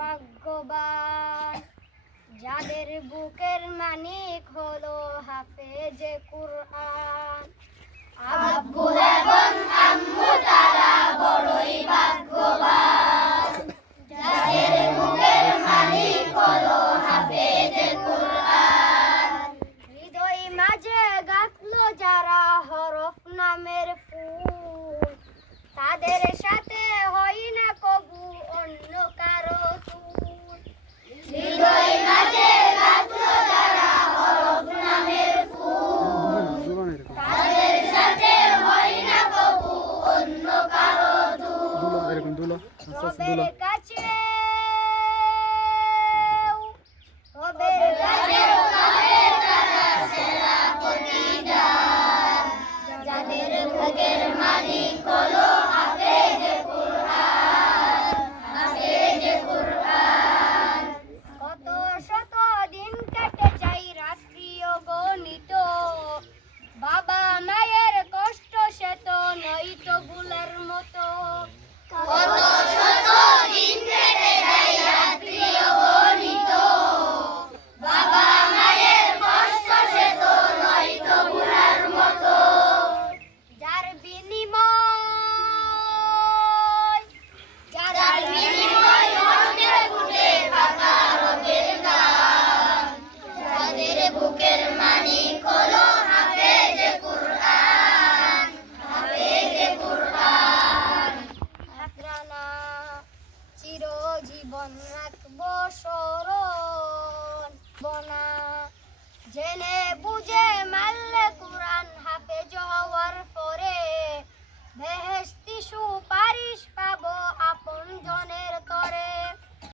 ভাগ্যবান যাদের বুকের মানিক হলো হাফেজে কুরআন। আব্বু এবং আম্মু তারা বড়ই ভাগ্যবান যাদের বুকের মানিক হলো হাফেজে কুরআন। হৃদয় মাঝে গাঁথলো যারা হরফ নামের ফুল, তাদের সাথে হয় না কবু অন্য কারো তুল। হৃদয় মাঝে গাঁথলো যারা হরফ নামের ফুল, তাদের সাথে হয় না কবু অন্য কারো তুল। রবের কাছে কাফের তারা সেরা প্রতিদান যাদের বুকের মালিক হলো হাফেজে কুরআন, হাফেজে কুরআন। কত শত দিন কেটে যায় রাত্রি অগণিত, বাবা মায়ের কষ্ট সে তো নয়তো ভুলার মতো। কত শত দিন কেটে যায় রাত্রি অগণিত, বাবা মায়ের কষ্ট সে তো নয়তো ভুলার মতো। যার বিনিময় অন্যের বুকে থাকা রবের গান, যাদের বুকের মানিক হলো হাফেজে কুরআন, হাফেজে কুরআন। আকরানা চিরজীবন রাখবো স্মরণ, বনা জেনে বুঝে মানলে কুরআন হাফেজ হওয়ার পরে